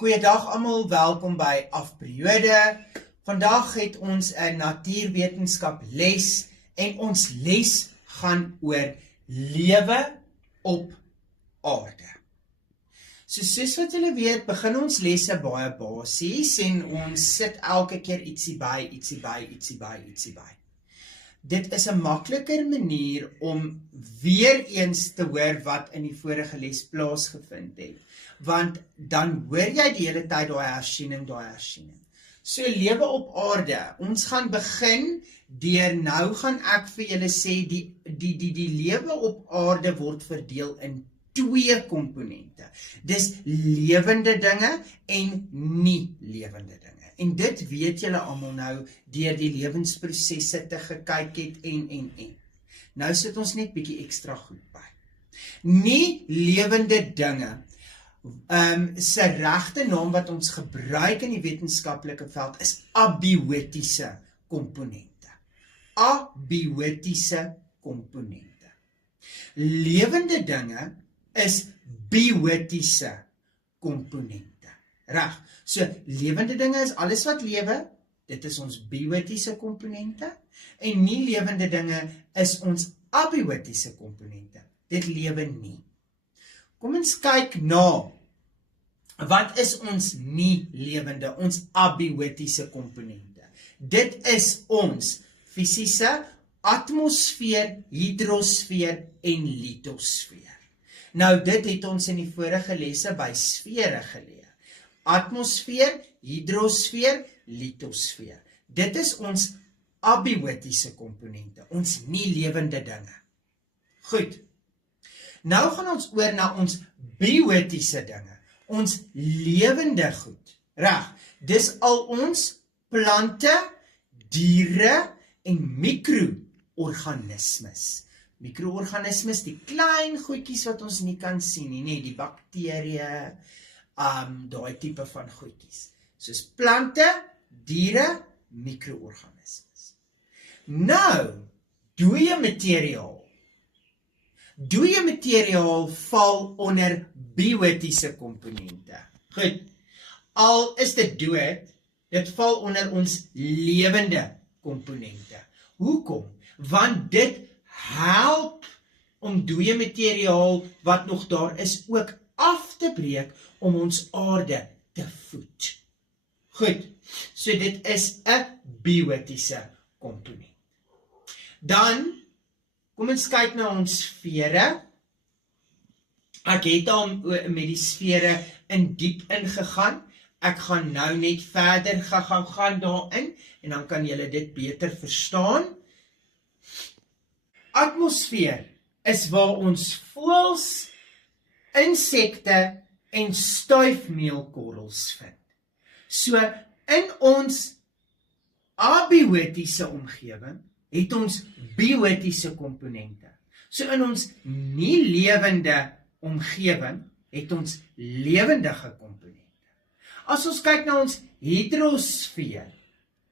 Goeiedag almal, welkom by Afperiode. Vandag het ons 'n natuurwetenskap les en ons les gaan oor lewe op aarde. Soos wat julle weet, begin ons lesse baie basies en ons sit elke keer ietsie by. Dit is 'n makliker manier om weer eens te hoor wat in die vorige les plaasgevind het. Want dan hoor jy die hele tyd daai hersiening. So lewe op aarde, ons gaan begin deur nou gaan ek vir julle sê die lewe op aarde word verdeel in twee komponente. Dis lewende dinge en nie lewende dinge. En dit weet julle almal nou deur die lewensprosesse te gekyk het en. Nou sit ons net bietjie ekstra goed by. Nie lewende dinge. Sy regte naam wat ons gebruik in die wetenskaplike veld is abiotiese komponente. Abiotiese komponente. Lewende dinge is biotiese komponente. Reg. So lewende dinge is alles wat lewe, dit is ons biotiese komponente, en nie lewende dinge is ons abiotiese komponente. Dit lewe nie. Kom ons kyk na, wat is ons nie lewende, ons abiotiese komponente? Dit is ons fisiese atmosfeer, hidrosfeer en litosfeer. Nou dit het ons in die vorige lesse by sfere geleer. Atmosfeer, hidrosfeer, litosfeer. Dit is ons abiotiese komponente, ons nie lewende dinge. Goed. Nou gaan ons oor na ons biotiese dinge, ons lewende goed. Reg, dis al ons plante, diere en mikroorganismes. Mikroorganismes, die klein goedjies wat ons nie kan sien nie, die bakterieë, daai tipe van goedjies. Soos plante, diere, mikroorganismes. Nou, dooie materiaal val onder biotiese komponente. Goed, al is dit dood, dit val onder ons lewende komponente. Hoekom? Want dit help om dooie materiaal wat nog daar is ook af te breek om ons aarde te voed. Goed, so dit is 'n biotiese komponent. Dan, kom ons kyk na ons sfere. Ek het al met die sfere diep ingegaan. Ek gaan nou net verder gaan daarin en dan kan julle dit beter verstaan. Atmosfeer is waar ons voëls, insekte en stuifmeelkorrels vind. So in ons abiotiese omgewing het ons biotiese komponente. So in ons nie lewende omgewing het ons lewendige komponente. As ons kyk na ons hidrosfeer,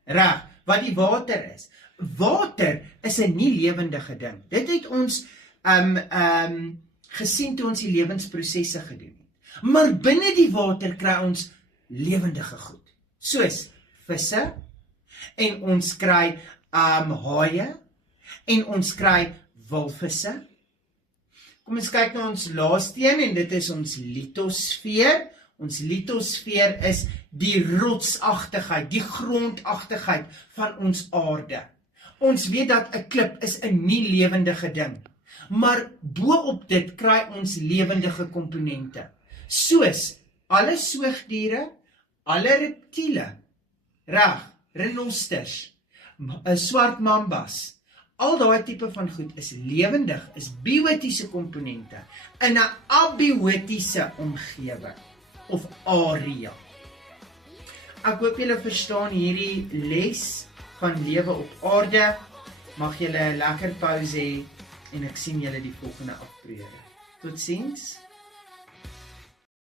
reg, wat die water is. Water is 'n nie lewendige ding. Dit het ons gesien toe ons die lewensprosesse gedoen het. Maar binne die water kry ons lewendige goed, soos visse, en ons kry haie, en ons kry walvisse. Kom ons kyk na ons laaste een, en dit is ons litosfeer. Ons litosfeer is die rotsagtigheid, die grondagtigheid van ons aarde. Ons weet dat 'n klip is 'n nie lewendige ding, maar bo-op dit kry ons lewendige komponente, soos alle soogdiere, alle reptiele, reg, renosters, swart mambas, al daai tipe van goed is lewendig, is biotiese komponente in 'n abiotiese omgewing of area. Ek hoop julle verstaan hierdie les van lewe op aarde. Mag julle 'n lekker pause hê en ek sien julle die volgende afspreek. Totsiens.